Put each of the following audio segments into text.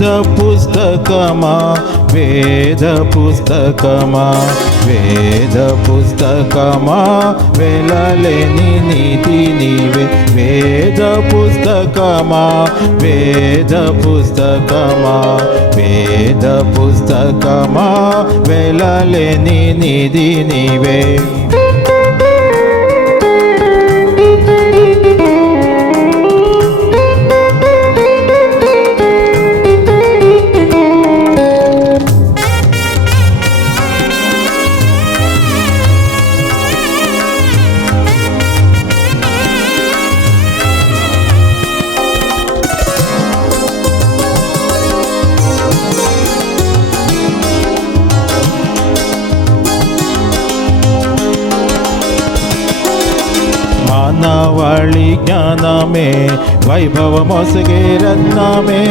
వేద పుస్తకమా వేద పుస్తకమా వేద పుస్తకమా వెలలేని నీతి నీవే వేద పుస్తకమా వేద పుస్తకమా వేద పుస్తకమా వెలలేని నీతి నీవే మానవాళి జ్ఞానమే వైభవమొసగే రత్నమే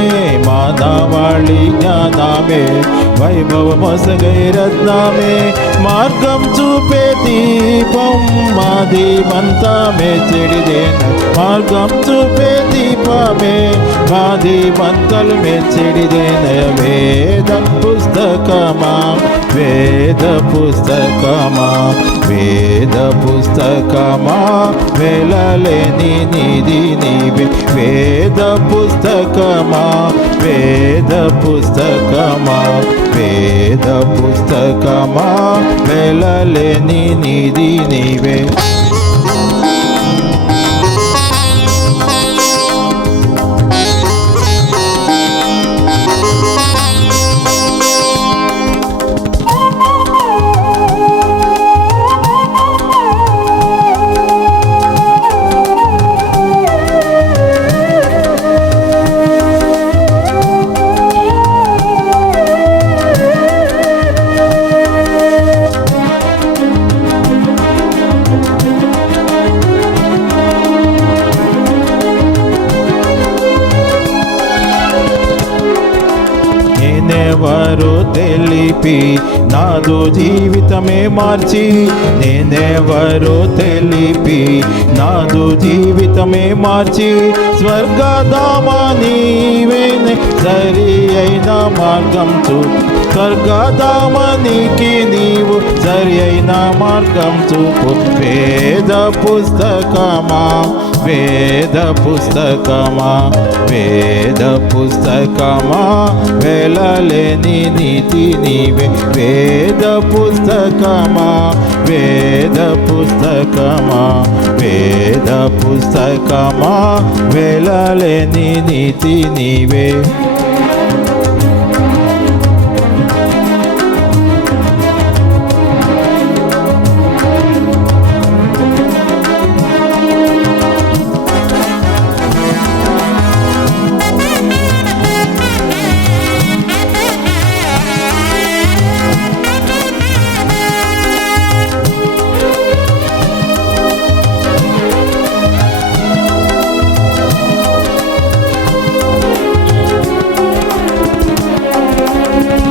మానవాళి జ్ఞానమే వైభవమొసగే రత్నమే మార్గం చూపే దీపం మా దీపంతమే చెడిదేన మార్గం చూపే దీపమే మా దీపంతలు మెచ్చడిదేన వేద పుస్తకమా వేద పుస్తకమా వేద పుస్తకమా వెలలేని నీది నీవే వేద పుస్తకమా వేద పుస్తకమా వేద పుస్తకమా వెలలేని నీది నీవే నేనెవరో తెలిపి నాదు జీవితమే మార్చి నేనెవరో తెలిపి నాదు జీవితమే మార్చి స్వర్గధామా నీవేనే సరి అయిన మార్గం చూపు స్వర్గధామానికి నీవు సరి అయిన మార్గం చూపు వేద పుస్తకమా వేద పుస్తకమా వేద పుస్తకమా వెలలేని నీతి నీవే వేద పుస్తకమా వేద పుస్తకమా వేద పుస్తకమా వెలలేని నీతి నీవే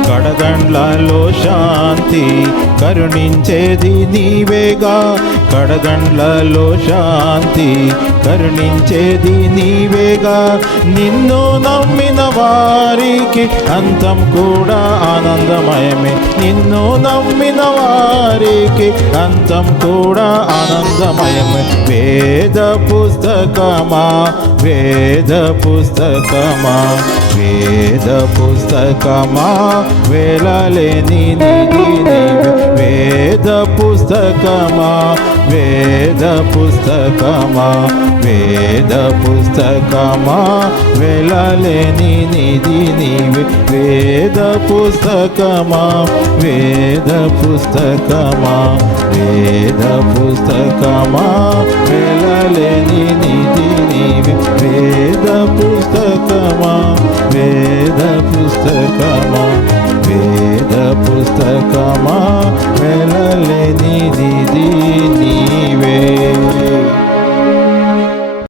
కడగండ్లలో శాంతి కరుణించేది నీవేగా కడగండ్లలో శాంతి కరుణించేది నీవేగా నిన్ను నమ్మిన వారికి అంతం కూడా ఆనందమయమే నిన్ను నమ్మిన వారికి అంతం కూడా ఆనందమయమే వేద పుస్తకమా వేద పుస్తకమా వేద పుస్తకమా వెలలేని నీతి నీవే వేద పుస్తకమా వేద పుస్తకమా వేద పుస్తకమా వెలలేని నీతి నీవే వేద పుస్తకమా వేద పుస్తకమా వేద పుస్తకమా